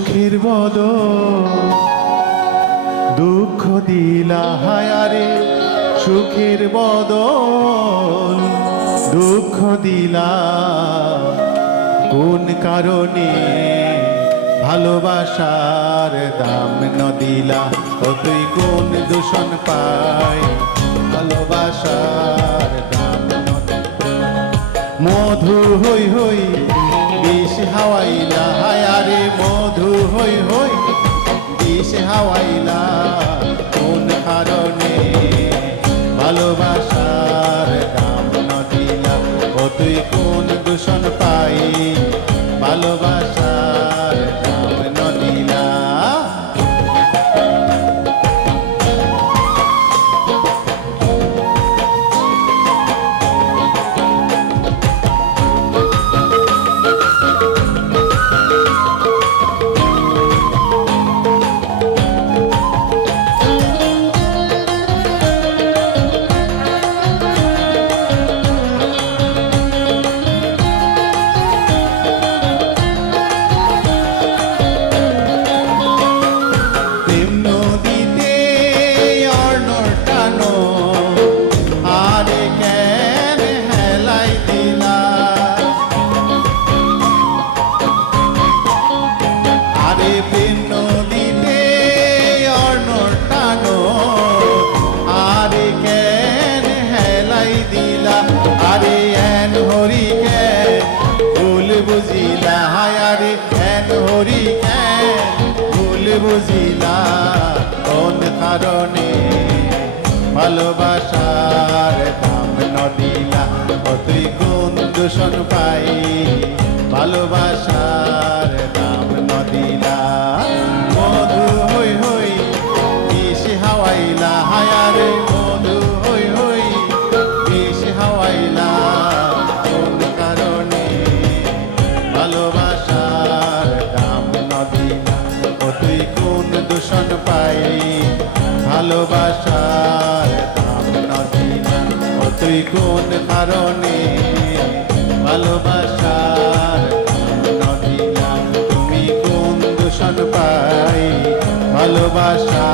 সুখের বদল দুঃখ দিলা হায়ারে, সুখের বদল দুঃখ দিলা কোন কারণে? ভালোবাসার দাম ন দিলা, ও তুই কোন দূষণ পাই? ভালোবাসার দাম ন দিলা। মধু হই হই বিষ হাওয়াইলা হায়ারে, মধু হই হই বিষ হাওয়াইলা কোন কারণে? ভালোবাসার দাম ন দিলা, ও তুই কোন দূষণ পাই? ভালোবাসার দাম ন দিলা। আরে এন হরি কে ভুল বুঝিলা, হায়ারে এন হরি কে ভুল বুঝিলা কোন কারণে? ভালোবাসার দাম ন দিলা, ও তুই কোন দূষণ পাই? ভালোবাসার দাম ন দিলা। মধু হই হই বিষ হাওয়াইলা হায়ারে, মধু হই হই বিষ হাওয়াইলা কোন কারণে? ভালোবাসার দাম ন দিলা, ও তুই কোন দূষণ পাই? ভালোবাসার দাম ন দিলা, ও তুই কোন কারণে? ভালোবাসার দাম ন দিলা, তুমি কোন দূষণ পাই? ভালোবাসা